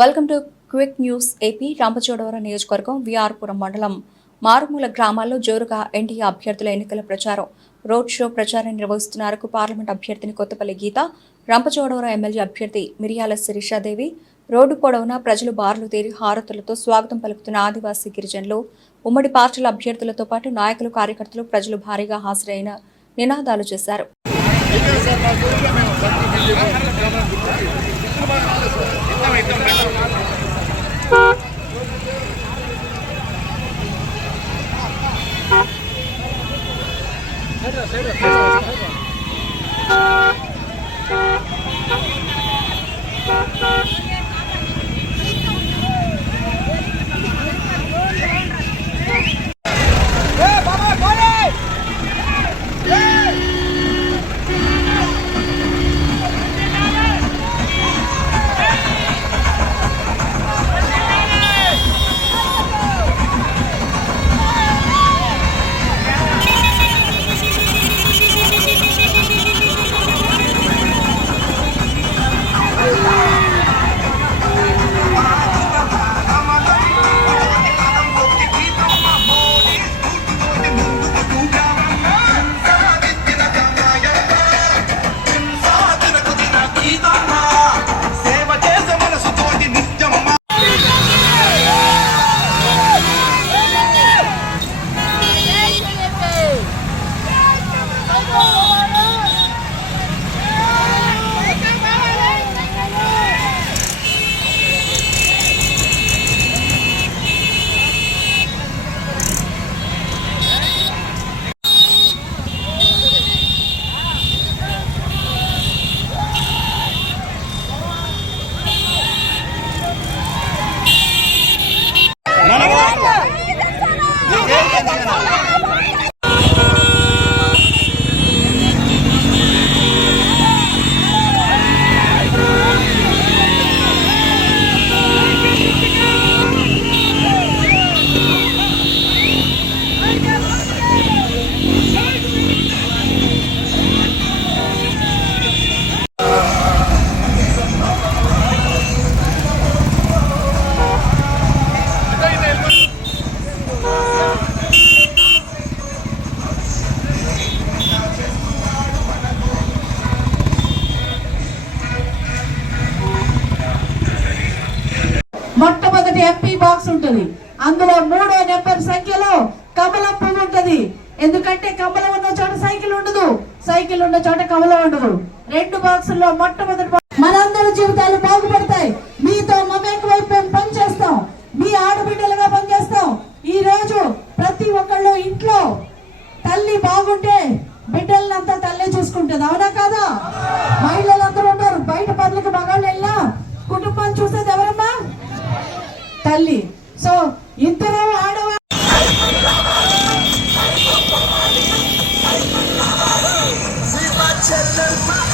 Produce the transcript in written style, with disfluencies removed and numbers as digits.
Welcome to quick news AP. Rampachodavaram నియోజకవర్గం విఆర్పురం మండలం మారుమూల గ్రామాల్లో జోరుగా ఎన్డీఏ అభ్యర్థుల ఎన్నికల ప్రచారం రోడ్ షో ప్రచారం నిర్వహిస్తున్నారు. పార్లమెంట్ అభ్యర్థిని కొత్తపల్లి గీత, రంపచోడవరం ఎమ్మెల్యే అభ్యర్థి మిరియాల శిరీషాదేవి. రోడ్డు పొడవునా ప్రజలు బారులు తీరి హారతులతో స్వాగతం పలుకుతున్న ఆదివాసీ గిరిజనులు, ఉమ్మడి పార్టీల అభ్యర్థులతో పాటు నాయకులు, కార్యకర్తలు, ప్రజలు భారీగా హాజరైన నినాదాలు చేశారు. మొట్టమొదటి ఎంపీ బాక్స్ ఉంటుంది. అందులో 3వ నెంబర్ సంఖ్యలో కమలం పువ్వు ఉంటది. ఎందుకంటే కమలం ఉన్న చోట సైకిల్ ఉండదు, సైకిల్ ఉన్న చోట కమలం ఉండదు. 2 బాక్సుల్లో మొట్టమొదటి మనందరి జీవితాలు బాగుపడతాయి. మీతో మమేక వైపు పనిచేస్తాం, మీ ఆడబిడ్డలుగా పనిచేస్తాం. ఈ రోజు ప్రతి ఒక్కళ్ళు ఇంట్లో తల్లి బాగుంటే బిడ్డలంతా తల్లి చూసుకుంటుంది, అవునా కాదా? మహిళలందరూ ఉన్నారు. బయట పనులకు మగాళ్ళు వెళ్ళినా కుటుంబాన్ని చూసేది ఎవరమ్మా? తల్లి. సో ఇద్దరు ఆడవాళ్ళు చెల్లెమ్మ